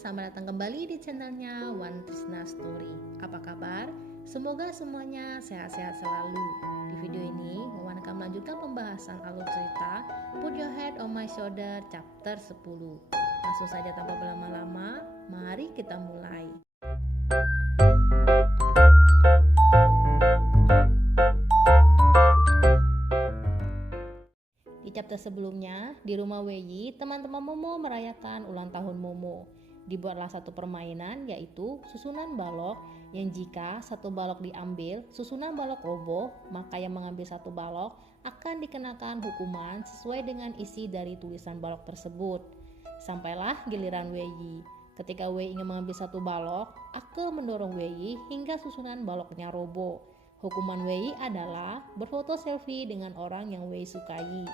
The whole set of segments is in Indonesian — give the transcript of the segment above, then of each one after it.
selamat datang kembali di channelnya One Trisna Story. Apa kabar? Semoga semuanya sehat-sehat selalu. Di video ini, Wawan akan melanjutkan pembahasan alur cerita Put Your Head on My Shoulder chapter 10. Langsung saja tanpa berlama-lama, mari kita mulai. Di chapter sebelumnya, di rumah Wei, teman-teman Momo merayakan ulang tahun Momo. Dibuatlah satu permainan, yaitu susunan balok, yang jika satu balok diambil, susunan balok roboh, maka yang mengambil satu balok akan dikenakan hukuman sesuai dengan isi dari tulisan balok tersebut. Sampailah giliran Wei. Ketika Wei ingin mengambil satu balok, Ake mendorong Wei hingga susunan baloknya roboh. Hukuman Wei adalah berfoto selfie dengan orang yang Wei sukai.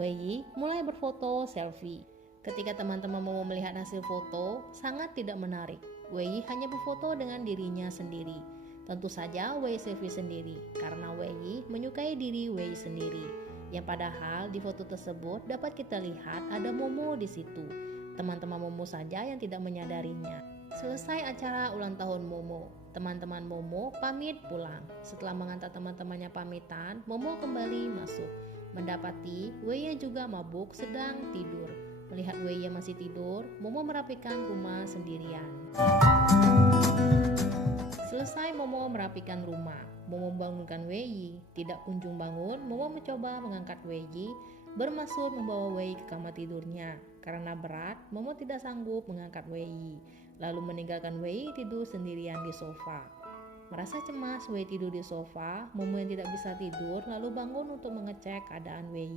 Wei mulai berfoto selfie. Ketika teman-teman mau melihat hasil foto, sangat tidak menarik. Wei hanya berfoto dengan dirinya sendiri. Tentu saja Wei selfie sendiri, karena Wei menyukai diri Wei sendiri. Yang padahal di foto tersebut dapat kita lihat ada Momo di situ. Teman-teman Momo saja yang tidak menyadarinya. Selesai acara ulang tahun Momo, teman-teman Momo pamit pulang. Setelah mengantar teman-temannya pamitan, Momo kembali masuk. Mendapati Wei yang juga mabuk sedang tidur. Melihat Wei yang masih tidur, Momo merapikan rumah sendirian. Selesai Momo merapikan rumah, Momo membangunkan Wei. Tidak kunjung bangun, Momo mencoba mengangkat Wei, bermaksud membawa Wei ke kamar tidurnya. Karena berat, Momo tidak sanggup mengangkat Wei, lalu meninggalkan Wei tidur sendirian di sofa. Merasa cemas, Wei tidur di sofa. Momo yang tidak bisa tidur lalu bangun untuk mengecek keadaan Wei.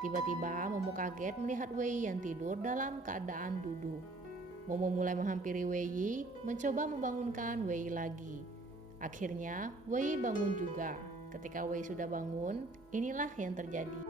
Tiba-tiba Momo kaget melihat Wei yang tidur dalam keadaan duduk. Momo mulai menghampiri Wei, mencoba membangunkan Wei lagi. Akhirnya Wei bangun juga. Ketika Wei sudah bangun, inilah yang terjadi.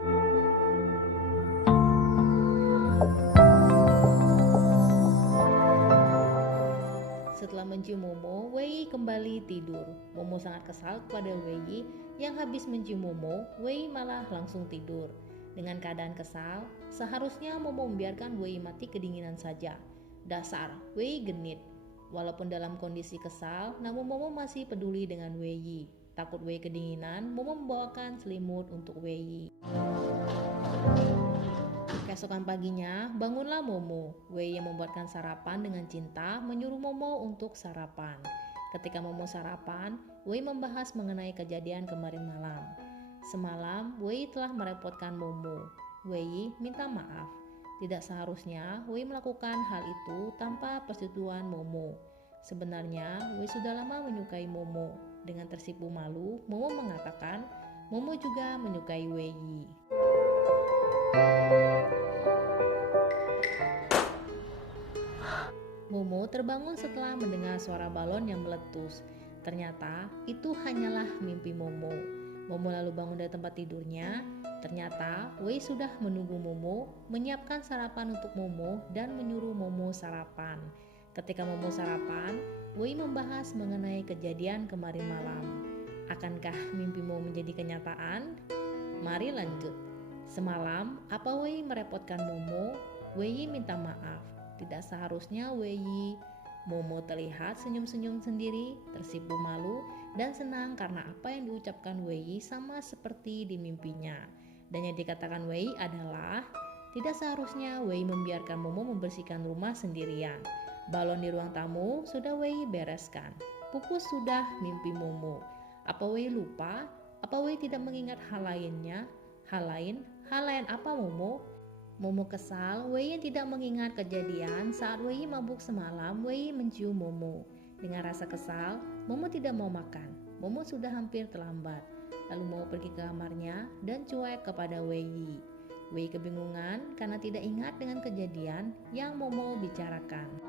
Setelah mencium Momo, Wei kembali tidur. Momo sangat kesal kepada Wei yang habis mencium Momo, Wei malah langsung tidur. Dengan keadaan kesal, seharusnya Momo membiarkan Wei mati kedinginan saja. Dasar, Wei genit. Walaupun dalam kondisi kesal, namun Momo masih peduli dengan Wei. Takut Wei kedinginan, Momo membawakan selimut untuk Wei. Keesokan paginya, bangunlah Momo. Wei yang membuatkan sarapan dengan cinta menyuruh Momo untuk sarapan. Ketika Momo sarapan, Wei membahas mengenai kejadian kemarin malam. Semalam, Wei telah merepotkan Momo. Wei minta maaf. Tidak seharusnya Wei melakukan hal itu tanpa persetujuan Momo. Sebenarnya, Wei sudah lama menyukai Momo. Dengan tersipu malu, Momo mengatakan Momo juga menyukai Wei. Momo terbangun setelah mendengar suara balon yang meletus. Ternyata itu hanyalah mimpi Momo. Momo lalu bangun dari tempat tidurnya. Ternyata Wei sudah menunggu Momo, menyiapkan sarapan untuk Momo dan menyuruh Momo sarapan. Ketika Momo sarapan, Wei membahas mengenai kejadian kemarin malam. Akankah mimpi Momo menjadi kenyataan? Mari lanjut. Semalam, apa Wei merepotkan Momo? Wei minta maaf. Tidak seharusnya Wei. Momo terlihat senyum-senyum sendiri, tersipu malu, dan senang karena apa yang diucapkan Wei sama seperti di mimpinya. Dan yang dikatakan Wei adalah, tidak seharusnya Wei membiarkan Momo membersihkan rumah sendirian. Balon di ruang tamu sudah Wei bereskan. Pupus sudah mimpi Momo. Apa Wei lupa? Apa Wei tidak mengingat hal lainnya? Hal lain apa Momo? Momo kesal, Wei yang tidak mengingat kejadian saat Wei mabuk semalam. Wei mencium Momo. Dengan rasa kesal, Momo tidak mau makan. Momo sudah hampir terlambat. Lalu mau pergi ke kamarnya dan cuek kepada Wei. Wei kebingungan karena tidak ingat dengan kejadian yang Momo bicarakan.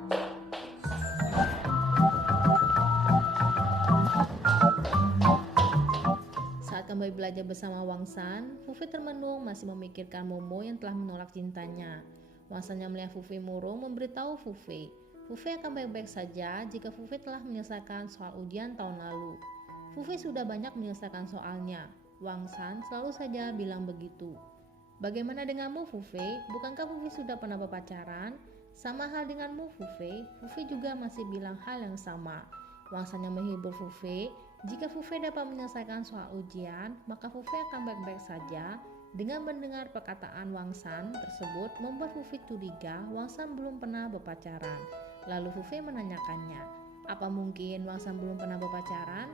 Saat kembali belajar bersama Wang San, Fufi termenung masih memikirkan Momo yang telah menolak cintanya. Wang San yang melihat Fufi murung memberitahu Fufi akan baik-baik saja jika Fufi telah menyelesaikan soal ujian tahun lalu. Fufi sudah banyak menyelesaikan soalnya. Wang San selalu saja bilang begitu. Bagaimana denganmu Fufi? Bukankah Fufi sudah pernah berpacaran? Sama hal denganmu, Fufei. Fufei juga masih bilang hal yang sama. Wang San yang menghibur Fufei. Jika Fufei dapat menyelesaikan soal ujian, maka Fufei akan baik-baik saja. Dengan mendengar perkataan Wang San tersebut membuat Fufei curiga Wang San belum pernah berpacaran. Lalu Fufei menanyakannya, apa mungkin Wang San belum pernah berpacaran?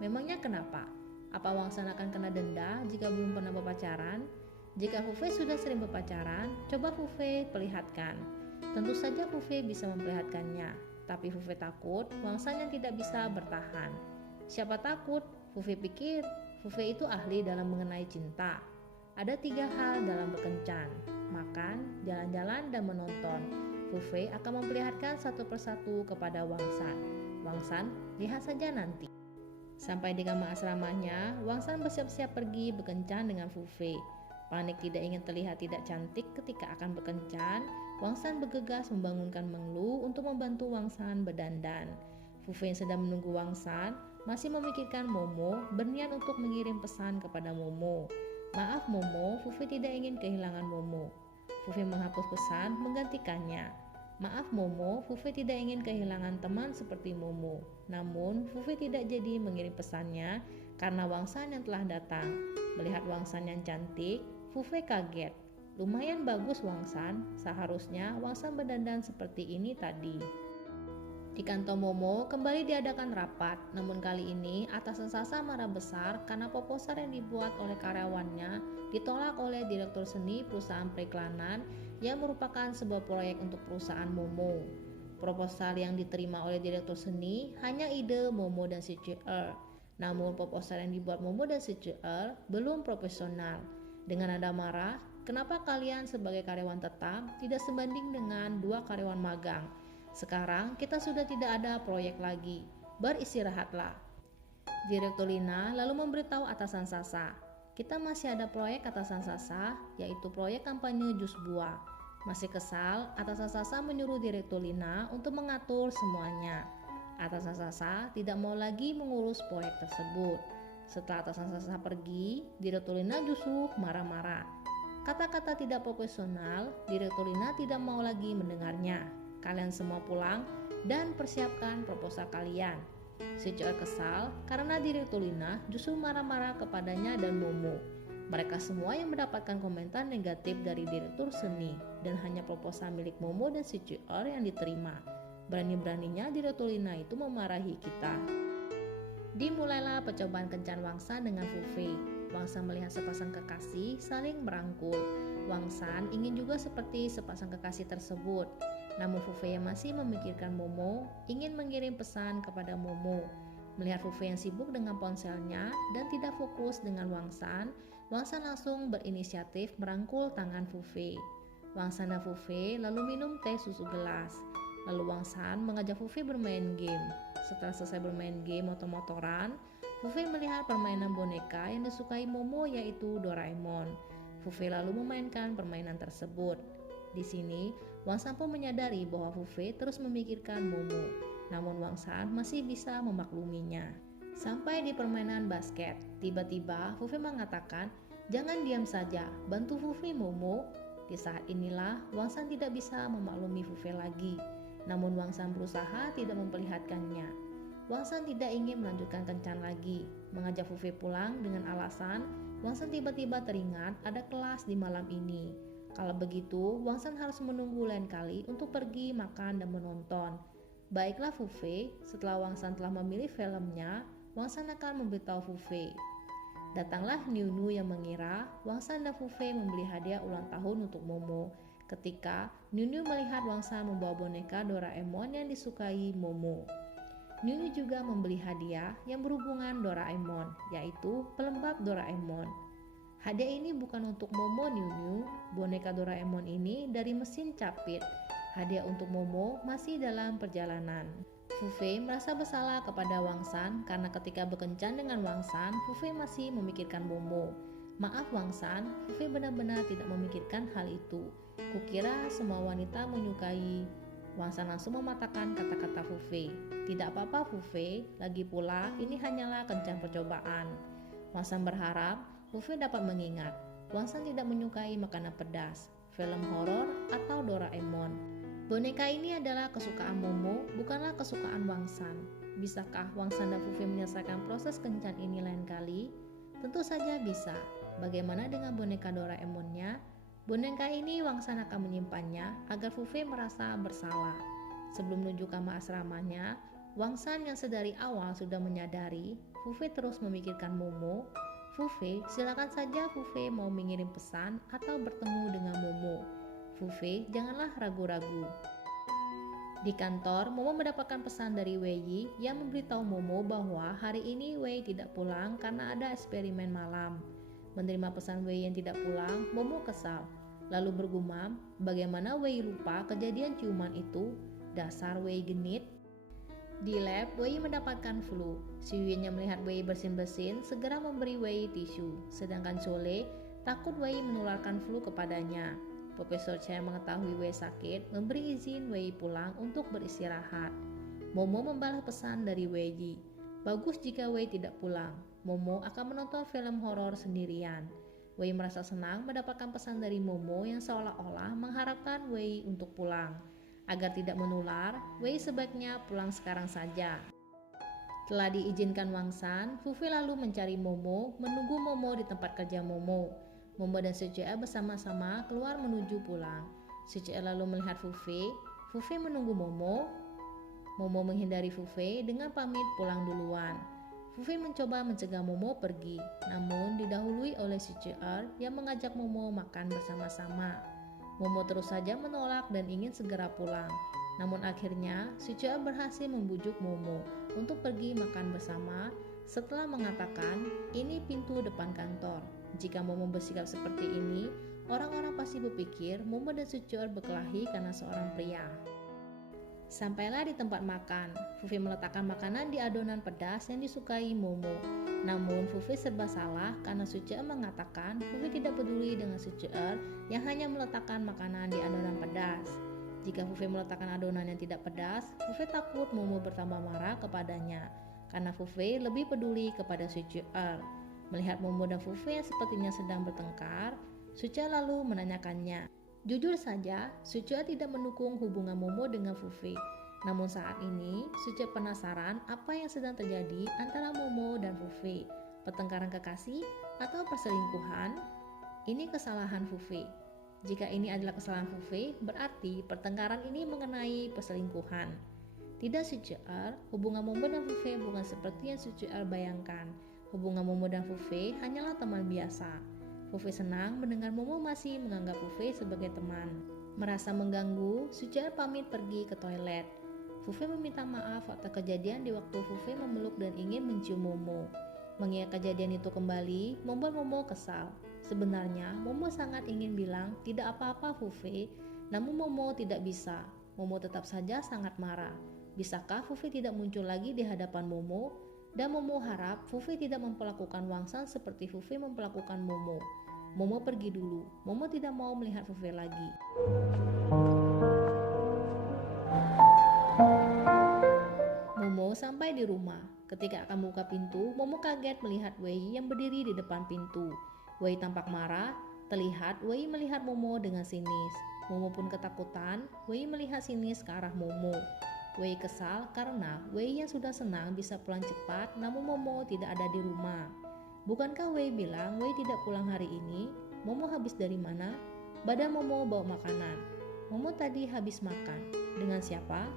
Memangnya kenapa? Apa Wang San akan kena denda jika belum pernah berpacaran? Jika Fufei sudah sering berpacaran, coba Fufei perlihatkan. Tentu saja Fufei bisa memperlihatkannya, tapi Fufei takut Wang San yang tidak bisa bertahan. Siapa takut? Fufei pikir Fufei itu ahli dalam mengenai cinta. Ada 3 hal dalam berkencan: makan, jalan-jalan, dan menonton. Fufei akan memperlihatkan satu persatu kepada Wang San. Wang San, lihat saja nanti. Sampai di kamar asramanya, Wang San bersiap-siap pergi berkencan dengan Fufei. Panik tidak ingin terlihat tidak cantik ketika akan berkencan, Wang San bergegas membangunkan Meng Lu untuk membantu Wang San berdandan. Fufei yang sedang menunggu Wang San masih memikirkan Momo, berniat untuk mengirim pesan kepada Momo. Maaf Momo, Fufei tidak ingin kehilangan Momo. Fufei menghapus pesan menggantikannya. Maaf Momo, Fufei tidak ingin kehilangan teman seperti Momo. Namun Fufei tidak jadi mengirim pesannya karena Wang San yang telah datang. Melihat Wang San yang cantik, Fufei kaget. Lumayan bagus Wang San, seharusnya Wang San berdandan seperti ini tadi. Di kantor Momo kembali diadakan rapat, namun kali ini atasan Sasa marah besar karena proposal yang dibuat oleh karyawannya ditolak oleh direktur seni perusahaan periklanan yang merupakan sebuah proyek untuk perusahaan Momo. Proposal yang diterima oleh direktur seni hanya ide Momo dan si CR. Namun proposal yang dibuat Momo dan si CR belum profesional. Dengan nada marah, kenapa kalian sebagai karyawan tetap tidak sebanding dengan 2 karyawan magang? Sekarang kita sudah tidak ada proyek lagi. Beristirahatlah. Direktur Lina lalu memberitahu atasan Sasa, kita masih ada proyek atasan Sasa, yaitu proyek kampanye jus buah. Masih kesal, atasan Sasa menyuruh Direktur Lina untuk mengatur semuanya. Atasan Sasa tidak mau lagi mengurus proyek tersebut. Setelah atasan Sasa pergi, Direktur Lina justru marah-marah. Kata-kata tidak profesional, Direktur Lina tidak mau lagi mendengarnya. Kalian semua pulang dan persiapkan proposal kalian. Si CR kesal karena Direktur Lina justru marah-marah kepadanya dan Momo. Mereka semua yang mendapatkan komentar negatif dari direktur seni dan hanya proposal milik Momo dan si CR yang diterima. Berani-beraninya Direktur Lina itu memarahi kita. Dimulailah percobaan kencan Wang San dengan Fufei. Wang San melihat sepasang kekasih saling merangkul. Wang San ingin juga seperti sepasang kekasih tersebut. Namun Fufei yang masih memikirkan Momo ingin mengirim pesan kepada Momo. Melihat Fufei yang sibuk dengan ponselnya dan tidak fokus dengan Wang San langsung berinisiatif merangkul tangan Fufei. Wang San dan Fufei lalu minum teh susu gelas. Lalu Wang San mengajak Fufei bermain game. Setelah selesai bermain game motor-motoran, Fufei melihat permainan boneka yang disukai Momo yaitu Doraemon. Fufei lalu memainkan permainan tersebut. Di sini, Wang San pun menyadari bahwa Fufei terus memikirkan Momo. Namun Wang San masih bisa memakluminya. Sampai di permainan basket, tiba-tiba Fufei mengatakan, "Jangan diam saja, bantu Fufei Momo." Di saat inilah Wang San tidak bisa memaklumi Fufei lagi. Namun Wang San berusaha tidak memperlihatkannya. Wang San tidak ingin melanjutkan kencan lagi, mengajak Fufei pulang dengan alasan Wang San tiba-tiba teringat ada kelas di malam ini. Kalau begitu, Wang San harus menunggu lain kali untuk pergi makan dan menonton. Baiklah Fufei, setelah Wang San telah memilih filmnya, Wang San akan memberitahu Fufei. Datanglah Niu yang mengira Wang San dan Fufei membeli hadiah ulang tahun untuk Momo. Ketika Niu melihat Wang San membawa boneka Doraemon yang disukai Momo. Niu juga membeli hadiah yang berhubungan Doraemon, yaitu pelembab Doraemon. Hadiah ini bukan untuk Momo Niu, boneka Doraemon ini dari mesin capit. Hadiah untuk Momo masih dalam perjalanan. Fufei merasa bersalah kepada Wang San karena ketika berkencan dengan Wang San, Fufei masih memikirkan Momo. Maaf Wang San, Fufei benar-benar tidak memikirkan hal itu. Kukira semua wanita menyukai. Wang San langsung mematahkan kata-kata Fufei. Tidak apa-apa Fufei, lagi pula ini hanyalah kencan percobaan. Wang San berharap Fufei dapat mengingat. Wang San tidak menyukai makanan pedas, film horor atau Doraemon. Boneka ini adalah kesukaan Momo, bukanlah kesukaan Wang San. Bisakah Wang San dan Fu Fei menyelesaikan proses kencan ini lain kali? Tentu saja bisa. Bagaimana dengan boneka Doraemonnya? Boneka ini Wang San akan menyimpannya agar Fu Fei merasa bersalah. Sebelum menuju kamar asramanya, Wang San yang sedari awal sudah menyadari Fu Fei terus memikirkan Momo. Fu Fei, silakan saja Fu Fei mau mengirim pesan atau bertemu dengan Momo. Fu Fei, janganlah ragu-ragu. Di kantor, Momo mendapatkan pesan dari Wei Yi yang memberitahu Momo bahwa hari ini Wei tidak pulang karena ada eksperimen malam. Menerima pesan Wei yang tidak pulang, Momo kesal. Lalu bergumam, bagaimana Wei lupa kejadian ciuman itu? Dasar Wei genit. Di lab, Wei mendapatkan flu. Si Yuan yang melihat Wei bersin-bersin segera memberi Wei tisu. Sedangkan Chole takut Wei menularkan flu kepadanya. Profesor Chen mengetahui Wei sakit, memberi izin Wei pulang untuk beristirahat. Momo membalas pesan dari Wei Yi. Bagus jika Wei tidak pulang. Momo akan menonton film horor sendirian. Wei merasa senang mendapatkan pesan dari Momo yang seolah-olah mengharapkan Wei untuk pulang. Agar tidak menular, Wei sebaiknya pulang sekarang saja. Telah diizinkan Wang San, Fu Fei lalu mencari Momo, menunggu Momo di tempat kerja Momo. Momo dan Sucea bersama-sama keluar menuju pulang. Sucea lalu melihat Fu Fei. Fu Fei menunggu Momo. Momo menghindari Fu Fei dengan pamit pulang duluan. Fu Fei mencoba mencegah Momo pergi, namun didahului oleh Sucea yang mengajak Momo makan bersama-sama. Momo terus saja menolak dan ingin segera pulang. Namun akhirnya Sucea berhasil membujuk Momo untuk pergi makan bersama setelah mengatakan ini pintu depan kantor. Jika Momo bersikap seperti ini, orang-orang pasti berpikir Momo dan Sucea berkelahi karena seorang pria. Sampailah di tempat makan. Fu Fei meletakkan makanan di adonan pedas yang disukai Momo. Namun Fu Fei serba salah karena Sucea mengatakan Fu Fei tidak peduli dengan Sucea yang hanya meletakkan makanan di adonan pedas. Jika Fu Fei meletakkan adonan yang tidak pedas, Fu Fei takut Momo bertambah marah kepadanya karena Fu Fei lebih peduli kepada Sucea. Melihat Momo dan Fu Fei yang sepertinya sedang bertengkar, Sucea lalu menanyakannya. Jujur saja, Sucea tidak mendukung hubungan Momo dengan Fu Fei. Namun saat ini, Sucea penasaran apa yang sedang terjadi antara Momo dan Fu Fei. Pertengkaran kekasih atau perselingkuhan? Ini kesalahan Fu Fei. Jika ini adalah kesalahan Fu Fei, berarti pertengkaran ini mengenai perselingkuhan. Tidak Sucea, hubungan Momo dan Fu Fei bukan seperti yang Sucea bayangkan. Hubungan Momo dan Fu Fei hanyalah teman biasa. Fu Fei senang mendengar Momo masih menganggap Fu Fei sebagai teman. Merasa mengganggu, Sucea pamit pergi ke toilet. Fu Fei meminta maaf atas kejadian di waktu Fu Fei memeluk dan ingin mencium Momo. Mengingat kejadian itu kembali, membuat Momo kesal. Sebenarnya, Momo sangat ingin bilang tidak apa-apa Fu Fei, namun Momo tidak bisa. Momo tetap saja sangat marah. Bisakah Fu Fei tidak muncul lagi di hadapan Momo? Dan Momo harap Fu Fei tidak memperlakukan Wang San seperti Fu Fei memperlakukan Momo. Momo pergi dulu. Momo tidak mau melihat Fu Fei lagi. Momo sampai di rumah. Ketika akan buka pintu, Momo kaget melihat Wei yang berdiri di depan pintu. Wei tampak marah. Terlihat Wei melihat Momo dengan sinis. Momo pun ketakutan. Wei melihat sinis ke arah Momo. Wei kesal karena Wei yang sudah senang bisa pulang cepat, namun Momo tidak ada di rumah. Bukankah Wei bilang Wei tidak pulang hari ini? Momo habis dari mana? Badan Momo bawa makanan. Momo tadi habis makan. Dengan siapa?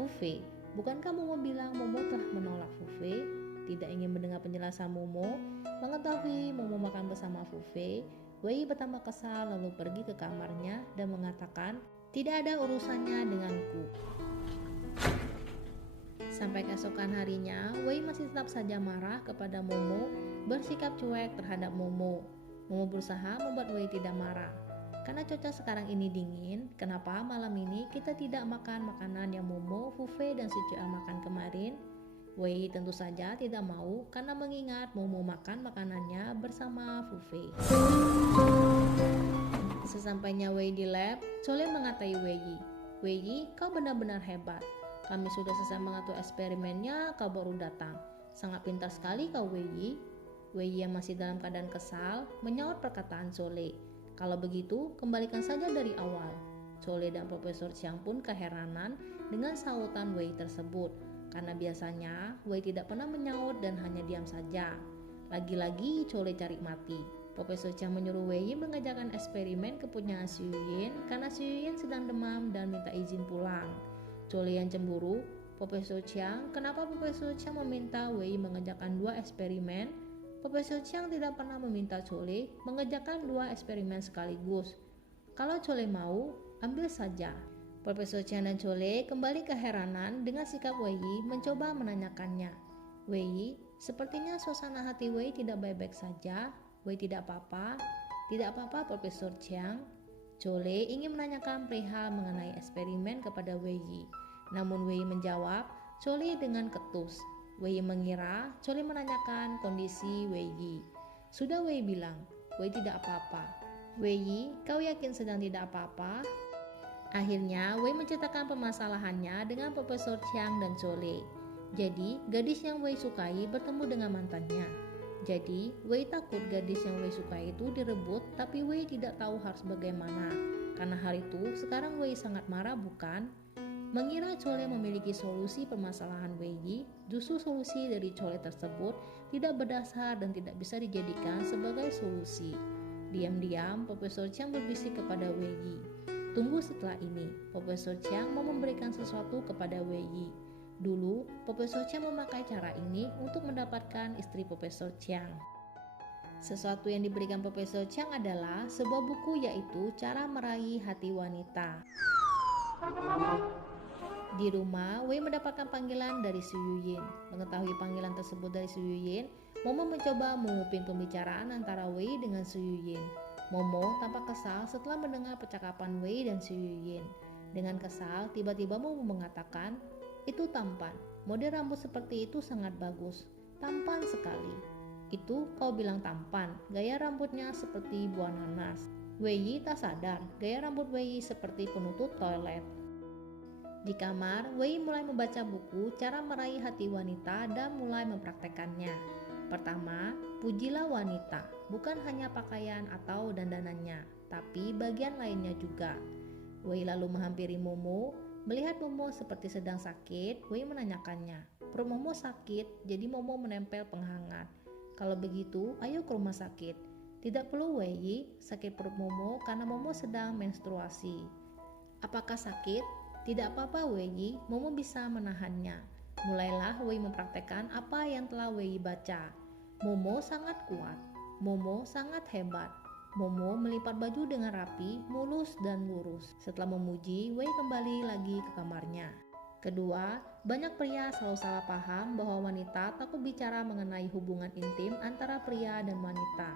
Fu Fei. Bukankah Momo bilang Momo telah menolak Fu Fei? Tidak ingin mendengar penjelasan Momo. Mengetahui Momo makan bersama Fu Fei, Wei bertambah kesal lalu pergi ke kamarnya dan mengatakan, tidak ada urusannya denganku. Sampai keesokan harinya, Wei masih tetap saja marah kepada Momo, bersikap cuek terhadap Momo. Momo berusaha membuat Wei tidak marah. Karena cuaca sekarang ini dingin, kenapa malam ini kita tidak makan makanan yang Momo, Fu Fei, dan Sucea makan kemarin? Wei tentu saja tidak mau karena mengingat Momo makan makanannya bersama Fu Fei. Sesampainya Wei di lab, Chole mengatai Wei Yi. Wei Yi, kau benar-benar hebat. Kami sudah selesai mengatur eksperimennya, kau baru datang. Sangat pintar sekali kau Wei Yi. Wei Yi yang masih dalam keadaan kesal menyaut perkataan Chole. Kalau begitu, kembalikan saja dari awal. Chole dan Profesor Chiang pun keheranan dengan sahutan Wei tersebut, karena biasanya Wei tidak pernah menyaut dan hanya diam saja. Lagi-lagi Chole cari mati. Profesor Chiang menyuruh Wei mengerjakan eksperimen kepunyaan Xu Yuyin karena Xu Yuyin sedang demam dan minta izin pulang. Chole yang cemburu, Profesor Chiang, kenapa Profesor Chiang meminta Wei mengerjakan 2 eksperimen? Profesor Chiang tidak pernah meminta Chole mengerjakan 2 eksperimen sekaligus. Kalau Chole mau, ambil saja. Profesor Chiang dan Chole kembali keheranan dengan sikap Wei mencoba menanyakannya. Wei, sepertinya suasana hati Wei tidak baik-baik saja. Wei tidak apa-apa. Tidak apa-apa Profesor Chiang. Chole ingin menanyakan perihal mengenai eksperimen kepada Wei. Namun Wei menjawab Chole dengan ketus. Wei mengira Chole menanyakan kondisi Wei. Sudah Wei bilang, Wei tidak apa-apa. Wei, kau yakin sedang tidak apa-apa? Akhirnya Wei menceritakan permasalahannya dengan Profesor Chiang dan Chole. Jadi gadis yang Wei sukai bertemu dengan mantannya. Jadi Wei takut gadis yang Wei sukai itu direbut, tapi Wei tidak tahu harus bagaimana. Karena hal itu sekarang Wei sangat marah, bukan? Mengira Chole memiliki solusi permasalahan Wei, justru solusi dari Chole tersebut tidak berdasar dan tidak bisa dijadikan sebagai solusi. Diam-diam Profesor Chiang berbisik kepada Wei. Tunggu setelah ini, Profesor Chiang mau memberikan sesuatu kepada Wei. Dulu, Profesor Chiang memakai cara ini untuk mendapatkan istri Profesor Chiang. Sesuatu yang diberikan Profesor Chiang adalah sebuah buku, yaitu Cara Meraih Hati Wanita. Di rumah, Wei mendapatkan panggilan dari Xu Yuyin. Mengetahui panggilan tersebut dari Xu Yuyin, Momo mencoba menguping pembicaraan antara Wei dengan Xu Yuyin. Momo tampak kesal setelah mendengar percakapan Wei dan Xu Yuyin. Dengan kesal, tiba-tiba Momo mengatakan, "Itu tampan, model rambut seperti itu sangat bagus, tampan sekali." "Itu kau bilang tampan, gaya rambutnya seperti buah nanas." Wei tak sadar, gaya rambut Wei seperti penutup toilet. Di kamar, Wei mulai membaca buku Cara Meraih Hati Wanita dan mulai mempraktekannya. Pertama, pujilah wanita, bukan hanya pakaian atau dandanannya, tapi bagian lainnya juga. Wei lalu menghampiri Momo. Melihat Momo seperti sedang sakit, Wei menanyakannya, "Perut Momo sakit?" Jadi Momo menempel penghangat. "Kalau begitu, ayo ke rumah sakit." "Tidak perlu Wei, sakit perut Momo karena Momo sedang menstruasi." "Apakah sakit?" "Tidak apa-apa Wei, Momo bisa menahannya." Mulailah Wei mempraktekkan apa yang telah Wei baca. Momo sangat kuat, Momo sangat hebat. Momo melipat baju dengan rapi, mulus dan lurus. Setelah memuji, Wei kembali lagi ke kamarnya. Kedua, banyak pria selalu salah paham bahwa wanita takut bicara mengenai hubungan intim antara pria dan wanita.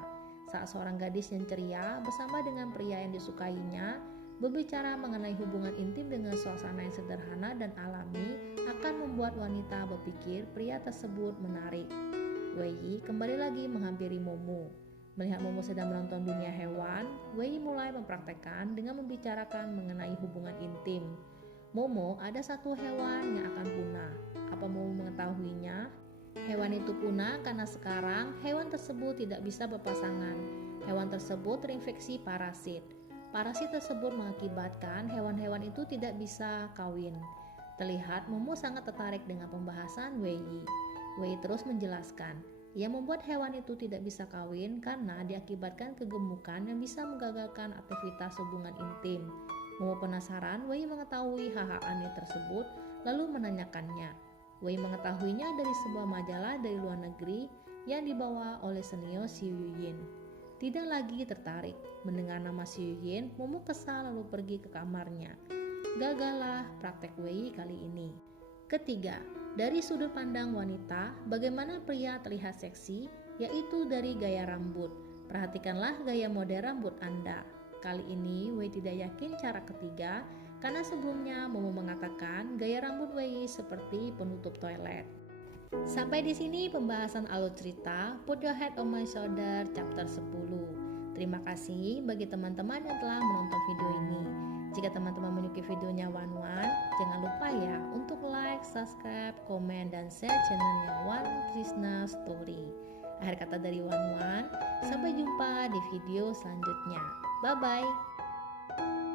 Saat seorang gadis yang ceria bersama dengan pria yang disukainya berbicara mengenai hubungan intim dengan suasana yang sederhana dan alami akan membuat wanita berpikir pria tersebut menarik. Wei kembali lagi menghampiri Momo. Melihat Momo sedang menonton dunia hewan, Wei mulai mempraktekkan dengan membicarakan mengenai hubungan intim. "Momo, ada satu hewan yang akan punah. Apa Momo mengetahuinya?" Hewan itu punah karena sekarang hewan tersebut tidak bisa berpasangan. Hewan tersebut terinfeksi parasit. Parasit tersebut mengakibatkan hewan-hewan itu tidak bisa kawin. Terlihat Momo sangat tertarik dengan pembahasan Wei. Wei terus menjelaskan, yang membuat hewan itu tidak bisa kawin karena diakibatkan kegemukan yang bisa menggagalkan aktivitas hubungan intim. Momo penasaran Wei mengetahui hal-hal aneh tersebut, lalu menanyakannya. Wei mengetahuinya dari sebuah majalah dari luar negeri yang dibawa oleh senior Xu Yuyin. Tidak lagi tertarik mendengar nama Xu Yuyin, Momo kesal lalu pergi ke kamarnya. Gagallah praktek Wei kali ini. Ketiga, dari sudut pandang wanita, bagaimana pria terlihat seksi, yaitu dari gaya rambut. Perhatikanlah gaya model rambut Anda. Kali ini Wei tidak yakin cara ketiga, karena sebelumnya Momo mengatakan gaya rambut Wei seperti penutup toilet. Sampai di sini pembahasan alur cerita Put Your Head on My Shoulder chapter 10. Terima kasih bagi teman-teman yang telah menonton video ini. Jika teman-teman menyukai videonya Wan Wan, jangan lupa ya untuk like, subscribe, komen, dan share channelnya Wan Krishna Story. Akhir kata dari Wan Wan, sampai jumpa di video selanjutnya. Bye-bye.